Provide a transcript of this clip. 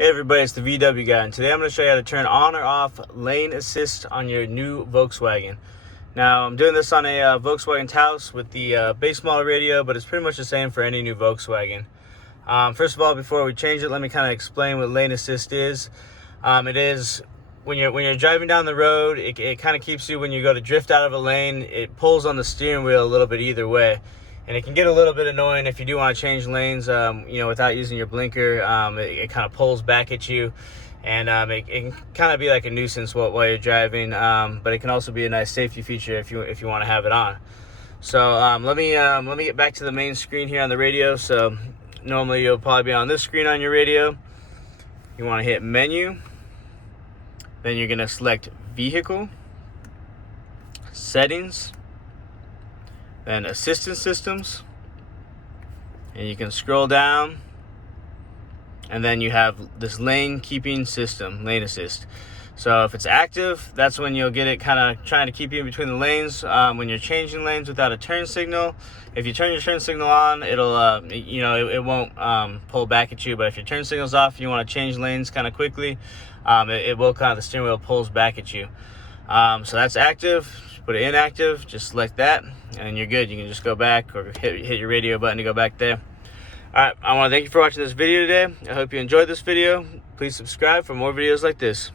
Hey everybody, it's the VW guy, and today I'm going to show you how to turn on or off lane assist on your new Volkswagen. Now, I'm doing this on a Volkswagen Taos with the base model radio, but it's pretty much the same for any new Volkswagen. First of all, before we change it, let me kind of explain what lane assist is. It is when you're driving down the road, it kind of keeps you, when you go to drift out of a lane, it pulls on the steering wheel a little bit either way. And it can get a little bit annoying if you do want to change lanes, without using your blinker. It kind of pulls back at you, and it can kind of be like a nuisance while you're driving. But it can also be a nice safety feature if you want to have it on. So let me get back to the main screen here on the radio. So normally you'll probably be on this screen on your radio. You want to hit menu, then you're gonna select vehicle, settings, then assistance systems, and you can scroll down, and then you have this lane keeping system, lane assist. So if it's active, that's when you'll get it kind of trying to keep you in between the lanes when you're changing lanes without a turn signal. If you turn your turn signal on, it'll it won't pull back at you. But if your turn signal's off, you want to change lanes kind of quickly, it will kind of, the steering wheel pulls back at you. So that's active. Put it inactive, just select that, and you're good. You can just go back or hit your radio button to go back there. Alright, I want to thank you for watching this video today. I hope you enjoyed this video. Please subscribe for more videos like this.